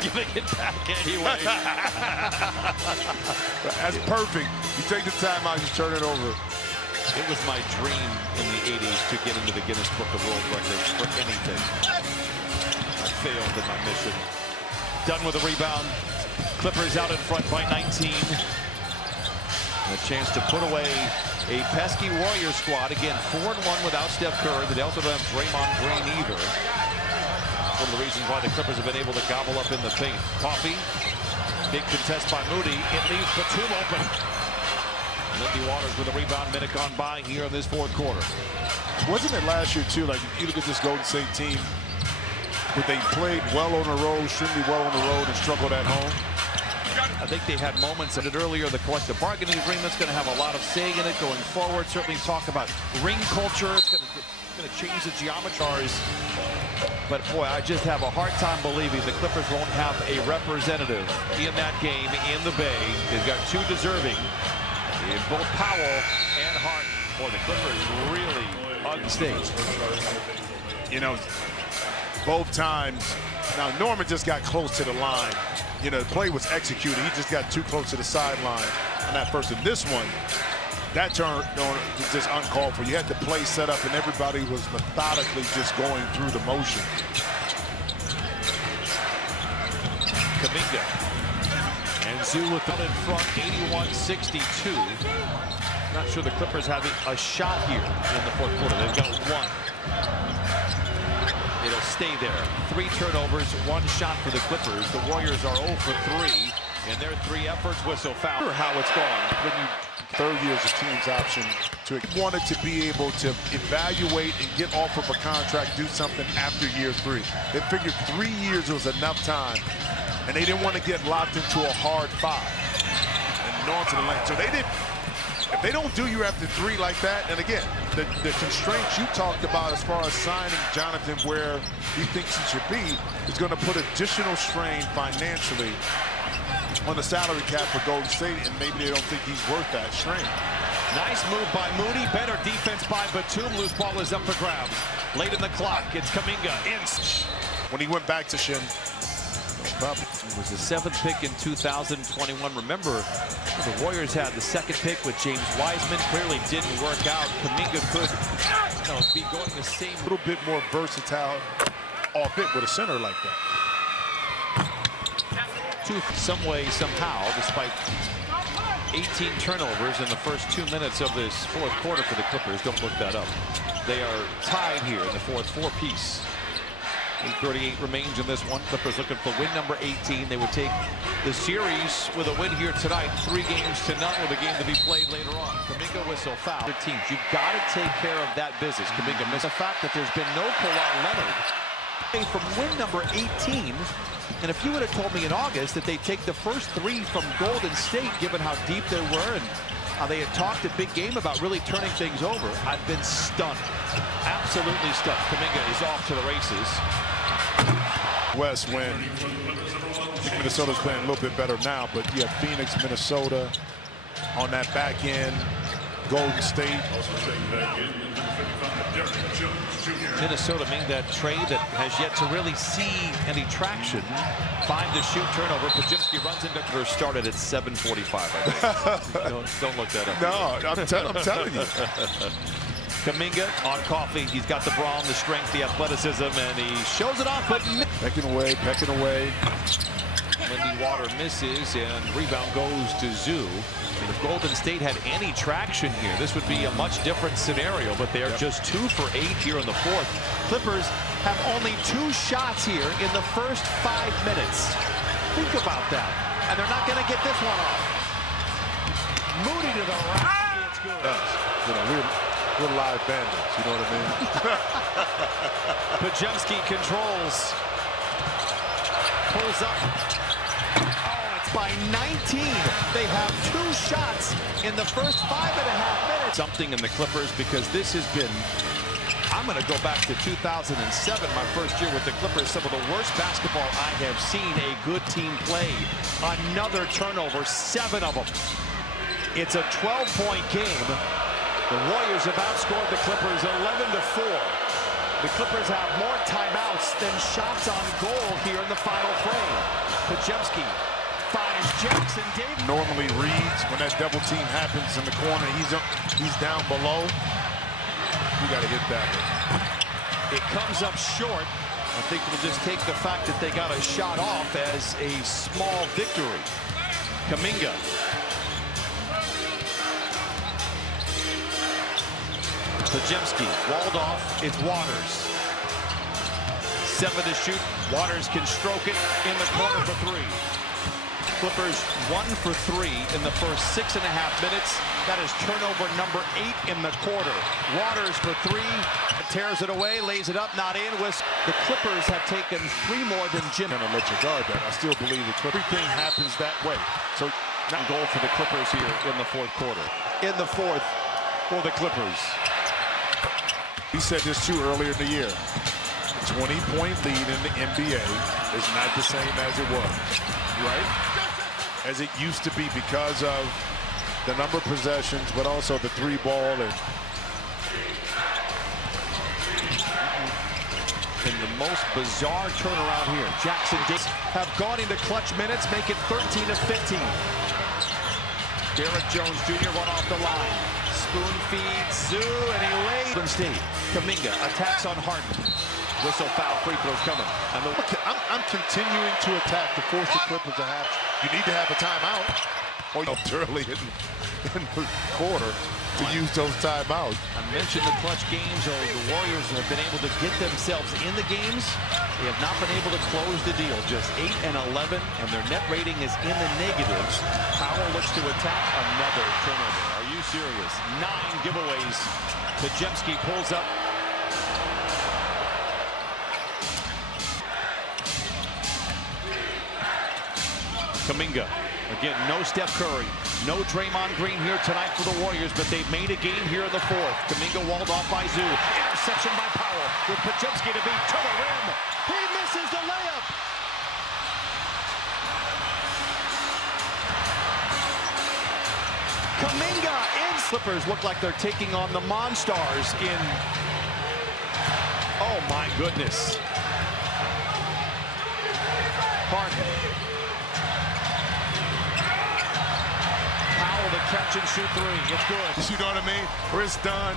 giving it back anyway. That's perfect. You take the time out, you turn it over. It was my dream in the 80s to get into the Guinness Book of World Records for anything. I failed in my mission. Done with the rebound. Clippers out in front by 19. And a chance to put away a pesky Warriors squad. Again, 4-1 without Steph Curry. They also don't have Draymond Green either. One of the reasons why the Clippers have been able to gobble up in the paint. Coffee, big contest by Moody. It leaves Batum open. Lindy Waters with a rebound, minute gone by here in this fourth quarter. Wasn't it last year, too? Like, you look at this Golden State team, but they played well on the road, extremely well on the road, and struggled at home. I think they had moments of it earlier. The collective bargaining agreement's going to have a lot of say in it going forward. Certainly talk about ring culture. It's going to change the geometries. But boy, I just have a hard time believing the Clippers won't have a representative in that game in the Bay. They've got two deserving in both Powell and Hart. Boy, the Clippers really unstaged. You know, both times. Now, Norman just got close to the line. You know, the play was executed. He just got too close to the sideline on that first. And this one, that turn was just uncalled for. You had the play set up, and everybody was methodically just going through the motion. Kuminga. And Zoo with it in front, 81-62. Not sure the Clippers have a shot here in the fourth quarter. They've got one. It'll stay there. 3 turnovers, 1 shot for the Clippers. The Warriors are 0 for 3 in their 3 efforts. Whistle foul. How it's gone. When you third year is a team's option to wanted to be able to evaluate and get off of a contract, do something after year 3. They figured 3 years was enough time, and they didn't want to get locked into a hard 5 and on to the lane. So they didn't. If they don't do you after 3 like that, and again, the constraints you talked about as far as signing Jonathan where he thinks he should be is going to put additional strain financially on the salary cap for Golden State, and maybe they don't think he's worth that strain. Nice move by Moody. Better defense by Batum. Loose ball is up for grabs. Late in the clock, it's Kuminga. When he went back to Shin, it was the 7th pick in 2021. Remember, the Warriors had the 2nd pick with James Wiseman. Clearly didn't work out. Kuminga could be going the same. A little bit more versatile off it with a center like that. Some way, somehow, despite 18 turnovers in the first 2 minutes of this fourth quarter for the Clippers. Don't look that up. They are tied here in the fourth 4-piece. 8:38 remains in this one. Clippers looking for win number 18. They would take the series with a win here tonight. 3 games to none with a game to be played later on. Kuminga whistle foul. The teams, you've got to take care of that business. Kuminga missed the fact that there's been no Kawhi Leonard from win number 18. And if you would have told me in August that they'd take the first 3 from Golden State, given how deep they were and how they had talked a big game about really turning things over, I've been stunned. Absolutely stunned. Kuminga is off to the races. West win. I think Minnesota's playing a little bit better now, but you have Phoenix, Minnesota on that back end. Golden State. Minnesota made that trade that has yet to really see any traction. 5 to shoot turnover. Podziemski runs into her. Started at 7:45. don't look that up. No, I'm telling you. Kuminga on Coffee. He's got the brawn, the strength, the athleticism, and he shows it off. But pecking away. Lindy Water misses, and rebound goes to Zoo. And if Golden State had any traction here, this would be a much different scenario, but they are just 2 for 8 here in the fourth. Clippers have only 2 shots here in the first 5 minutes. Think about that. And they're not going to get this one off. Moody to the rack. It's good. You know, we're live bandits, you know what I mean? Podziemski controls. Pulls up. By 19, they have 2 shots in the first 5.5 minutes. Something in the Clippers, because this has been, I'm going to go back to 2007, my first year with the Clippers, some of the worst basketball I have seen a good team play. Another turnover, 7 of them. It's a 12-point game. The Warriors have outscored the Clippers 11-4. The Clippers have more timeouts than shots on goal here in the final frame. Podziemski finds Jackson Davis. Normally reads when that double team happens in the corner. He's down below. You got to hit that one. It comes up short. I think we'll just take the fact that they got a shot off as a small victory. Kuminga. Podziemski walled off. It's Waters. 7 to shoot. Waters can stroke it in the corner for 3. Clippers 1 for 3 in the first 6.5 minutes. That is turnover number 8 in the quarter. Waters for 3. Tears it away, lays it up, not in. The Clippers have taken 3 more than Jim. I'm gonna let you guard that. I still believe that everything happens that way. So not goal for the Clippers here in the fourth quarter. In the fourth for the Clippers. We said this too earlier in the year. A 20-point lead in the NBA is not the same as it was, right? As it used to be because of the number of possessions, but also the 3-ball and in the most bizarre turnaround here. Jackson Davis have gone into clutch minutes, make it 13 to 15. Derrick Jones Jr. run off the line. Spoon feeds Zoo, and he lays. State. Kuminga attacks on Harden. Whistle foul, free throws coming. And I'm continuing to attack to force the Clippers to have. You need to have a timeout, or you early in the quarter to use those timeouts. I mentioned the clutch games, or the Warriors have been able to get themselves in the games. They have not been able to close the deal. Just 8 and 11, and their net rating is in the negatives. Powell looks to attack another turnover. Are you serious? 9 giveaways. Podziemski pulls up. Kuminga. Again, no Steph Curry. No Draymond Green here tonight for the Warriors, but they've made a game here in the fourth. Kuminga walled off by Zoo. Interception by Powell with Podziemski to beat to the rim. He misses the layup. Kuminga in. Clippers look like they're taking on the Monstars in. Oh my goodness. Harden. The catch and shoot 3. It's good. You know what I mean? Chris Dunn,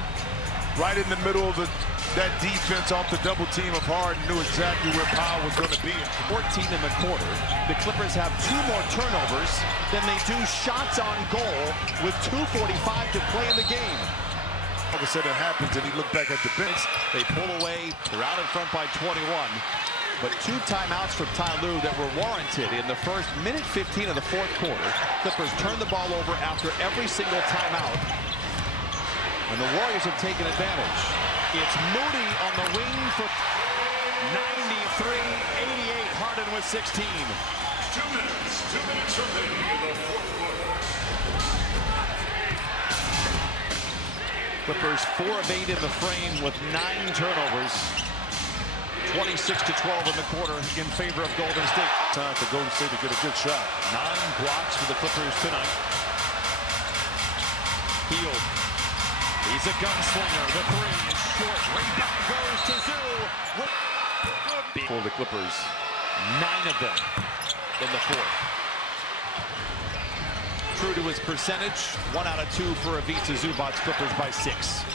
right in the middle of that defense off the double team of Harden, knew exactly where Powell was going to be. 14 in the quarter. The Clippers have 2 more turnovers than they do shots on goal with 2:45 to play in the game. All of a sudden it happens, and he looked back at the bench. They pull away. They're out in front by 21. But 2 timeouts from Ty Lue that were warranted in the first minute 15 of the fourth quarter. Clippers turn the ball over after every single timeout. And the Warriors have taken advantage. It's Moody on the wing for 93-88. Harden with 16. 2 minutes. 2 minutes remaining in the fourth quarter. Clippers 4 of 8 in the frame with 9 turnovers. 26 to 12 in the quarter in favor of Golden State. Time for Golden State to get a good shot. 9 blocks for the Clippers tonight. Hield. He's a gunslinger. The 3 is short. Rebound goes to Zoo. For the Clippers. 9 of them in the fourth. True to his percentage. 1 out of 2 for Ivica Zubac. Clippers by 6.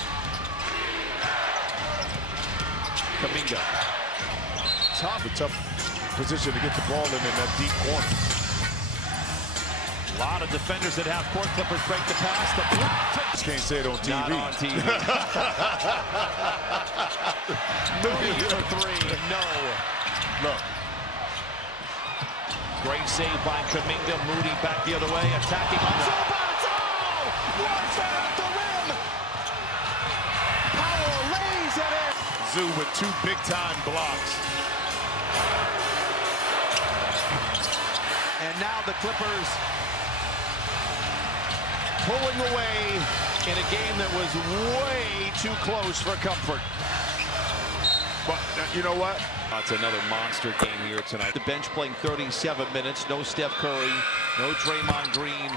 Kuminga. A tough position to get the ball in that deep corner. A lot of defenders that have court. Clippers break the pass. The block. Can't say it on TV. Not on TV. Moody for 3. No. Look. Great save by Kuminga. Moody back the other way. Attacking on Zubac. Oh! Warfare at the rim. Powell lays it in. Zoo with 2 big-time blocks. And now the Clippers pulling away in a game that was way too close for comfort. But you know what? It's another monster game here tonight. The bench playing 37 minutes. No Steph Curry, no Draymond Green.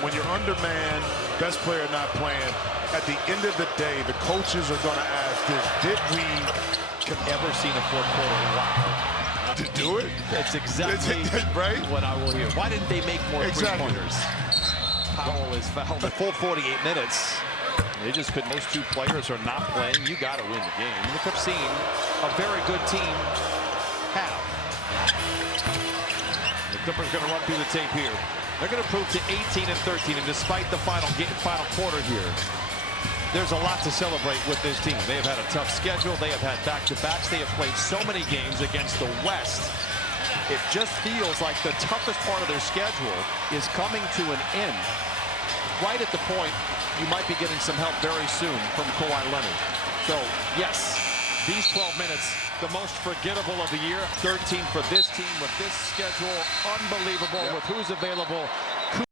When you're undermanned, best player not playing, at the end of the day, the coaches are going to ask this: did we ever seen a fourth quarter? Wow. To do it? That's exactly right? what I will hear. Why didn't they make more Exactly. three-pointers? Powell is fouled the full 48 minutes. They just couldn't. Those two players are not playing. You got to win the game. Look, I've seen a very good team have. The Clippers going to run through the tape here. They're going to prove to 18 and 13, and despite the final quarter here, there's a lot to celebrate with this team. They have had a tough schedule. They have had back-to-backs. They have played so many games against the West. It just feels like the toughest part of their schedule is coming to an end. Right at the point you might be getting some help very soon from Kawhi Leonard. So, yes, these 12 minutes, the most forgettable of the year. 13 for this team with this schedule. Unbelievable with who's available